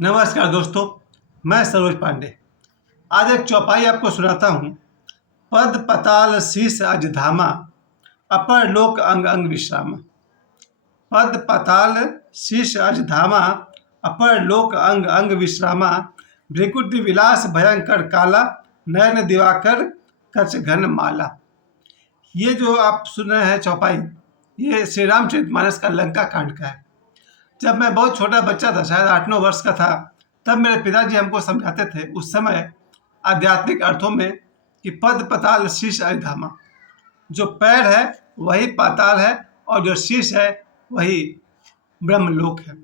नमस्कार दोस्तों, मैं सरोज पांडे। आज एक चौपाई आपको सुनाता हूँ। पद पताल शीस अज धामा, अपर लोक अंग अंग विश्रामा। पद पताल शीस अज धामा, अपर लोक अंग अंग विश्रामा। भृकुटि विलास भयंकर काला, नयन दिवाकर कच घन माला। ये जो आप सुन रहे हैं चौपाई, ये श्री रामचरितमानस का लंका कांड का है। जब मैं बहुत छोटा बच्चा था, शायद 8-9 वर्ष का था, तब मेरे पिताजी हमको समझाते थे उस समय आध्यात्मिक अर्थों में कि पद पताल शीश अरिधामा। जो पैर है वही पाताल है और जो शीश है वही ब्रह्मलोक है।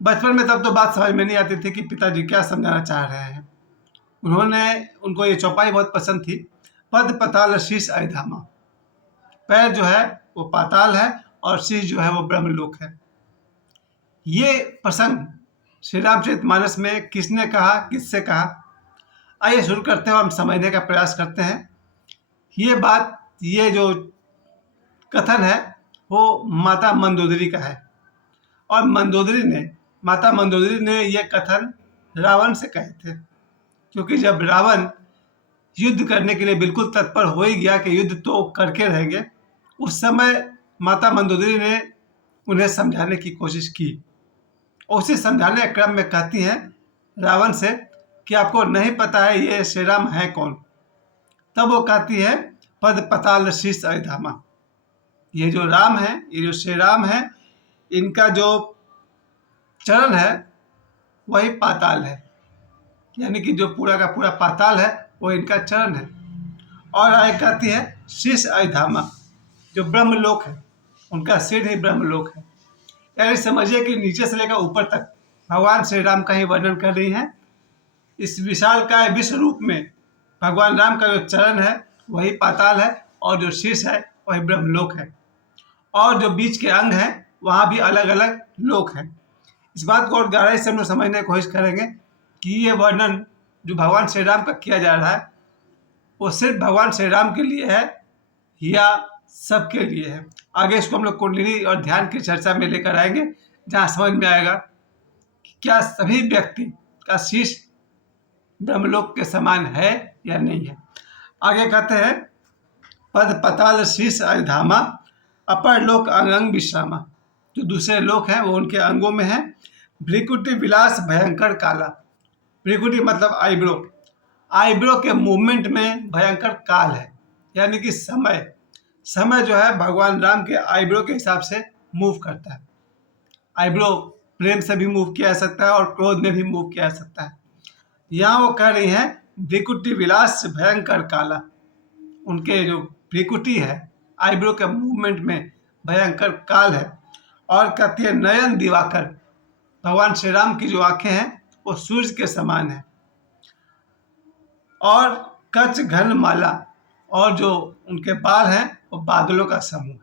बचपन में तब तो बात समझ में नहीं आती थी कि पिताजी क्या समझाना चाह रहे हैं। उनको ये चौपाई बहुत पसंद थी। पद पताल शीश अरिधामा, पैर जो है वो पाताल है और शीश जो है वो ब्रह्मलोक है। ये प्रसंग श्री रामचरितमानस में किसने कहा, किससे कहा, आइए शुरू करते हैं और हम समझने का प्रयास करते हैं। ये जो कथन है वो माता मंदोदरी का है और माता मंदोदरी ने ये कथन रावण से कहे थे, क्योंकि जब रावण युद्ध करने के लिए बिल्कुल तत्पर हो ही गया कि युद्ध तो करके रहेंगे, उस समय माता मंदोदरी ने उन्हें समझाने की कोशिश की। उसे समझाने के क्रम में कहती हैं रावण से कि आपको नहीं पता है ये श्री राम है कौन। तब वो कहती है पद पताल शीश अरिधामा। ये जो राम है, ये जो श्री राम है, इनका जो चरण है वही पाताल है, यानी कि जो पूरा का पूरा पाताल है वो इनका चरण है। और आगे कहती है शीश अरिधामा, जो ब्रह्मलोक है, उनका सिर ही ब्रह्मलोक है। यानी समझिए कि नीचे से लेकर ऊपर तक भगवान श्री राम का ही वर्णन कर रही हैं। इस विशालकाय विश्व रूप में भगवान राम का जो चरण है वही पाताल है और जो शीश है वही ब्रह्मलोक है, और जो बीच के अंग हैं वहाँ भी अलग अलग लोक हैं। इस बात को और गहराई से हम लोग समझने की कोशिश करेंगे कि ये वर्णन जो भगवान श्री राम का किया जा रहा है वो सिर्फ भगवान श्री राम के लिए है या सबके लिए है। आगे इसको हम लोग कुंडली और ध्यान की चर्चा में लेकर आएंगे, जहाँ समझ में आएगा कि क्या सभी व्यक्ति का शीश ब्रह्मलोक के समान है या नहीं है। आगे कहते हैं पद पताल शीश अरिधामा, अपर लोक अंग अंग विश्रामा। जो दूसरे लोक हैं वो उनके अंगों में है। भृकुटि विलास भयंकर काला। भृकुटि मतलब आईब्रो के मूवमेंट में भयंकर काल है, यानी कि समय जो है भगवान राम के आईब्रो के हिसाब से मूव करता है। आईब्रो प्रेम से भी मूव किया जा सकता है और क्रोध में भी मूव किया जा सकता है। यहाँ वो कह रही हैं भृकुटि विलास भयंकर काला। उनके जो भृकुटि है, आईब्रो के मूवमेंट में भयंकर काल है। और कहती है नयन दिवाकर, भगवान श्री राम की जो आंखें हैं वो सूर्य के समान है। और कच घन माला, और जो उनके बाल हैं वो बादलों का समूह है।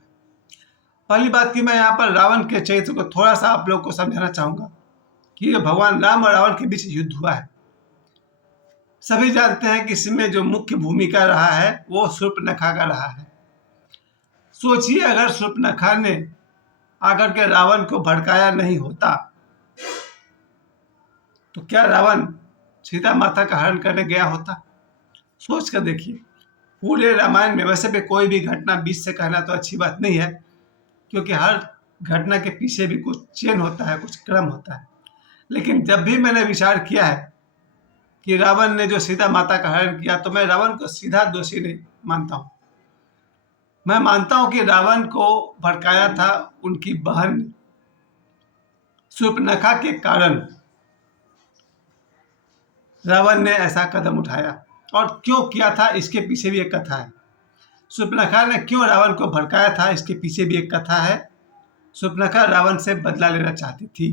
पहली बात कि मैं यहाँ पर रावण के चरित्र को थोड़ा सा आप लोग को समझाना चाहूँगा कि भगवान राम और रावण के बीच युद्ध हुआ है। सभी जानते हैं कि इसमें जो मुख्य भूमिका रहा है वो शूर्पणखा का रहा है। सोचिए अगर शूर्पणखा ने आकर के रावण को भड़काया नहीं होता तो क्या रावण सीता माता का हरण करने गया होता? सोच कर देखिए। पूरे रामायण में वैसे भी कोई भी घटना बीच से कहना तो अच्छी बात नहीं है, क्योंकि हर घटना के पीछे भी कुछ चेन होता है, कुछ क्रम होता है। लेकिन जब भी मैंने विचार किया है कि रावण ने जो सीता माता का हरण किया, तो मैं रावण को सीधा दोषी नहीं मानता हूँ। मैं मानता हूँ कि रावण को भड़काया था उनकी बहन ने। शूर्पणखा के कारण रावण ने ऐसा कदम उठाया, और क्यों किया था इसके पीछे भी एक कथा है। शूर्पणखा ने क्यों रावण को भड़काया था इसके पीछे भी एक कथा है। शूर्पणखा रावण से बदला लेना चाहती थी।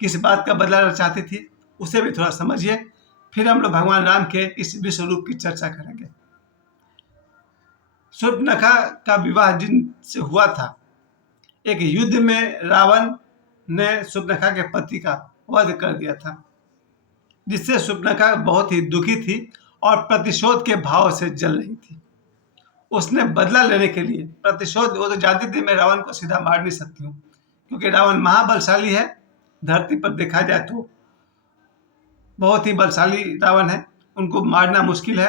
किस बात का बदला लेना चाहती थी उसे भी थोड़ा समझिए, फिर हम लोग भगवान राम के इस विश्व रूप की चर्चा करेंगे। शूर्पणखा का विवाह जिनसे हुआ था, एक युद्ध में रावण ने शूर्पणखा के पति का वध कर दिया था, जिससे शूर्पणखा बहुत ही दुखी थी और प्रतिशोध के भाव से जल रही थी। उसने बदला लेने के लिए प्रतिशोध, वो तो जानती थी मैं रावण को सीधा मार नहीं सकती हूँ, क्योंकि रावण महाबलशाली है, धरती पर देखा जाए तो बहुत ही बलशाली रावण है, उनको मारना मुश्किल है।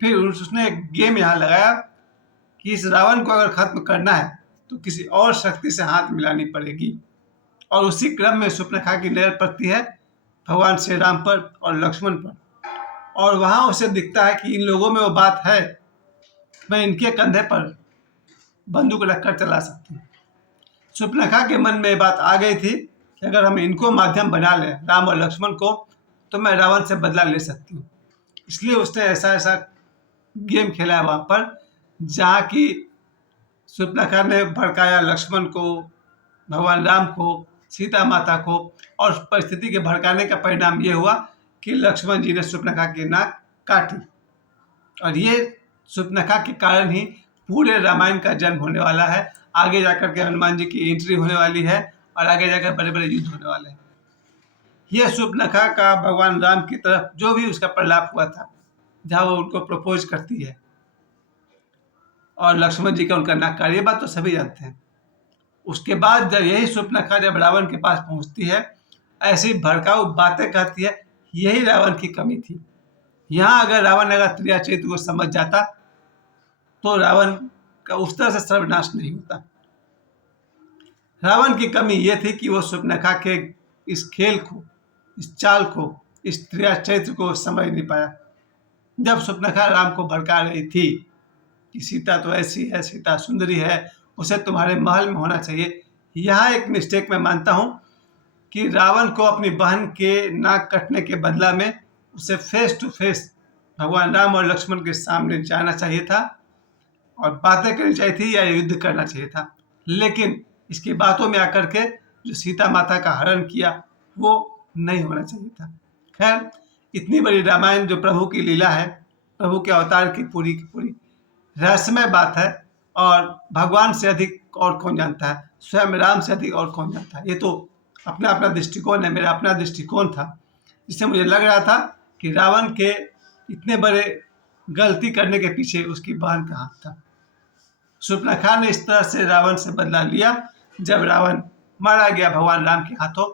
फिर उसने एक गेम यहाँ लगाया कि इस रावण को अगर खत्म करना है तो किसी और शक्ति से हाथ मिलानी पड़ेगी। और उसी क्रम में शूर्पणखा की नजर पड़ती है भगवान श्री राम पर और लक्ष्मण पर, और वहां उसे दिखता है कि इन लोगों में वो बात है, मैं इनके कंधे पर बंदूक रखकर चला सकती हूँ। शूर्पणखा के मन में ये बात आ गई थी कि अगर हम इनको माध्यम बना लें, राम और लक्ष्मण को, तो मैं रावण से बदला ले सकती हूँ। इसलिए उसने ऐसा ऐसा गेम खेला है वहां पर, जहाँ की शूर्पणखा ने भड़काया लक्ष्मण को, भगवान राम को, सीता माता को, और परिस्थिति के भड़काने का परिणाम ये हुआ कि लक्ष्मण जी ने शूर्पणखा की नाक काटी। और ये शूर्पणखा के कारण ही पूरे रामायण का जन्म होने वाला है। आगे जाकर के हनुमान जी की एंट्री होने वाली है और आगे जाकर बड़े बड़े युद्ध होने वाले हैं। यह शूर्पणखा का भगवान राम की तरफ जो भी उसका प्रलाप हुआ था, जहाँ वो उनको प्रपोज करती है और लक्ष्मण जी का उनका नाक काट, ये बात तो सभी जानते हैं। उसके बाद जब यही शूर्पणखा जब रावण के पास पहुंचती है, ऐसी भड़काऊ बातें कहती है, यही रावण की कमी थी। यहाँ अगर रावण अगर त्रिया चरित्र को समझ जाता तो रावण का उस तरह से सर्वनाश नहीं होता। रावण की कमी यह थी कि वो शूर्पणखा के इस खेल को, इस चाल को, इस त्रिया चरित्र को समझ नहीं पाया। जब शूर्पणखा राम को भड़का रही थी कि सीता तो ऐसी है, सीता सुंदरी है, उसे तुम्हारे महल में होना चाहिए, यहाँ एक मिस्टेक मैं मानता हूँ कि रावण को अपनी बहन के नाक कटने के बदला में उसे फेस टू फेस भगवान राम और लक्ष्मण के सामने जाना चाहिए था और बातें करनी चाहिए थी या युद्ध करना चाहिए था। लेकिन इसकी बातों में आकर के जो सीता माता का हरण किया वो नहीं होना चाहिए था। खैर, इतनी बड़ी रामायण जो प्रभु की लीला है, प्रभु के अवतार की पूरी रहस्यमय बात है, और भगवान से अधिक और कौन जानता है, स्वयं राम से अधिक और कौन जानता है। ये तो अपना अपना दृष्टिकोण है, मेरा अपना दृष्टिकोण था, जिससे मुझे लग रहा था कि रावण के इतने बड़े गलती करने के पीछे उसकी बहन का हाथ था। शूर्पणखा ने इस तरह से रावण से बदला लिया। जब रावण मारा गया भगवान राम के हाथों,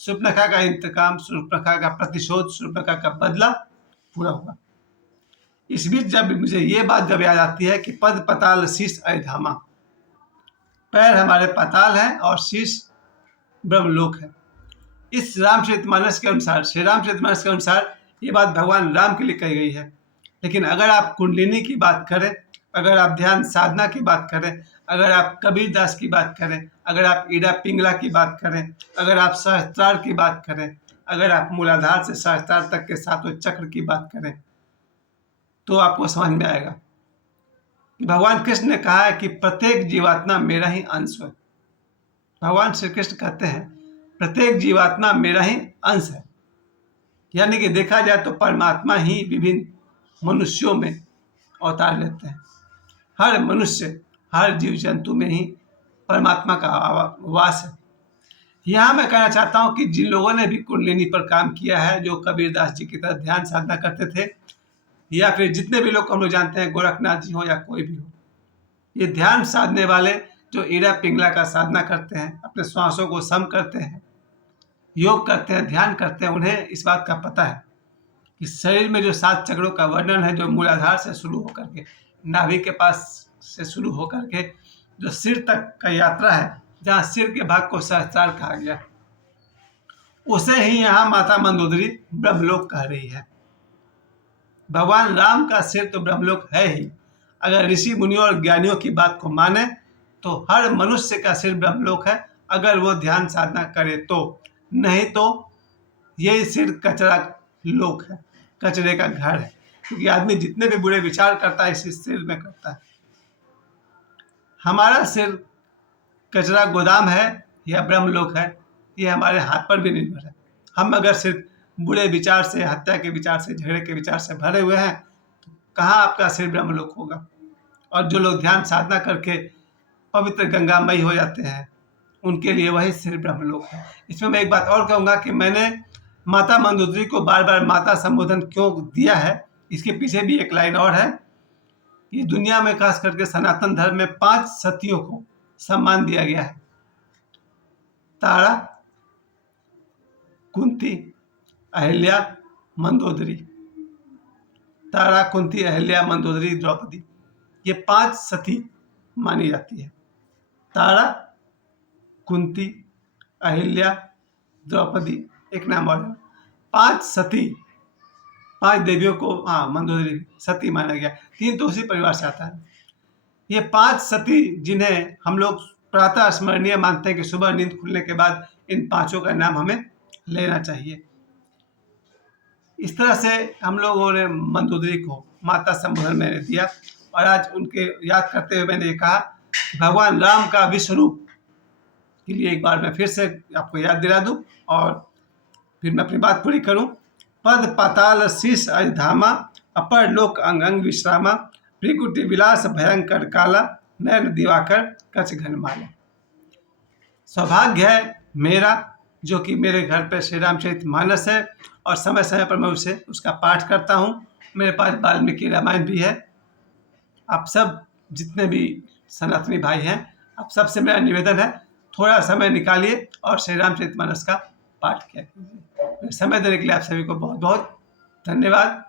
शूर्पणखा का इंतकाम, शूर्पणखा का प्रतिशोध, शूर्पणखा का बदला पूरा हुआ। इस बीच जब मुझे ये बात जब याद आती है कि पद पताल शीश अयोधामा, पैर हमारे पाताल हैं और शीश ब्रह्मलोक है। इस रामचरितमानस के अनुसार, श्री रामचरितमानस के अनुसार ये बात भगवान राम के लिए कही गई है। लेकिन अगर आप कुंडलिनी की बात करें, अगर आप ध्यान साधना की बात करें, अगर आप कबीरदास की बात करें, अगर आप ईड़ा पिंगला की बात करें, अगर आप सहस्त्रार की बात करें, अगर आप मूलाधार से सहस्त्रार तक के सातों चक्र की बात करें, तो आपको समझ में आएगा कि भगवान कृष्ण ने कहा है कि प्रत्येक जीवात्मा मेरा ही अंश है। भगवान श्री कृष्ण कहते हैं प्रत्येक जीवात्मा मेरा ही अंश है। यानी कि देखा जाए तो परमात्मा ही विभिन्न मनुष्यों में अवतार लेते हैं। हर मनुष्य, हर जीव जंतु में ही परमात्मा का वास है। यहाँ मैं कहना चाहता हूँ कि जिन लोगों ने भी कुंडलिनी पर काम किया है, जो कबीरदास जी की तरह ध्यान साधना करते थे, या फिर जितने भी लोग हम लोग जानते हैं, गोरखनाथ जी हो या कोई भी हो, ये ध्यान साधने वाले जो ईड़ा पिंगला का साधना करते हैं, अपने श्वासों को सम करते हैं, योग करते हैं, ध्यान करते हैं, उन्हें इस बात का पता है कि शरीर में जो 7 चक्रों का वर्णन है, जो मूलाधार से शुरू होकर के नाभि के पास से शुरू होकर के जो सिर तक का यात्रा है, जहाँ सिर के भाग को सहस्त्रार कहा गया, उसे ही यहाँ माता मंदोदरी ब्रह्मलोक कह रही है। भगवान राम का सिर तो ब्रह्मलोक है ही। अगर ऋषि मुनियों और ज्ञानियों की बात को माने तो हर मनुष्य का सिर ब्रह्मलोक है, अगर वो ध्यान साधना करे तो। नहीं तो यही सिर कचरा लोक है, कचरे का घर है, क्योंकि आदमी जितने भी बुरे विचार करता है इसी सिर में करता है। हमारा सिर कचरा गोदाम है या ब्रह्मलोक है, ये हमारे हाथ पर भी निर्भर है। हम अगर सिर्फ बुरे विचार से, हत्या के विचार से, झगड़े के विचार से भरे हुए हैं, तो कहाँ आपका सिर ब्रह्मलोक होगा। और जो लोग ध्यान साधना करके पवित्र गंगामयी हो जाते हैं, उनके लिए वही सिर ब्रह्मलोक है। इसमें मैं एक बात और कहूँगा कि मैंने माता मंदोदरी को बार बार माता संबोधन क्यों दिया है, इसके पीछे भी एक लाइन और है कि दुनिया में खास करके सनातन धर्म में 5 सतियों को सम्मान दिया गया है: तारा, कुंती, अहिल्या, मंदोदरी। तारा, कुंती, अहिल्या, मंदोदरी, द्रौपदी, ये 5 सती मानी जाती है। तारा, कुंती, अहिल्या, द्रौपदी, एक नाम और 5 सती, 5 देवियों को मंदोदरी सती माना गया। 3 तो उसी परिवार से आता है। ये 5 सती जिन्हें हम लोग प्रातः स्मरणीय मानते हैं कि सुबह नींद खुलने के बाद इन 5 का नाम हमें लेना चाहिए। इस तरह से हम लोगों ने मंदोदरी को माता संबोधन मैंने दिया और आज उनके याद करते हुए मैंने ये कहा कि भगवान राम का विश्व रूप के लिए एक बार मैं फिर से आपको याद दिला दूं और फिर मैं अपनी बात पूरी करूं। पद पाताल शीश अजधामा, अपर लोक अंग अंग विश्रामा, भृकुटि विलास भयंकर काला, नयन दिवाकर कच घन माला। सौभाग्य है मेरा जो कि मेरे घर पे श्री रामचरितमानस है और समय समय पर मैं उसका पाठ करता हूँ। मेरे पास वाल्मीकि रामायण भी है। आप सब जितने भी सनातनी भाई हैं, आप सबसे मेरा निवेदन है थोड़ा समय निकालिए और श्री रामचरितमानस का पाठ किया कीजिए। समय देने के लिए आप सभी को बहुत बहुत धन्यवाद।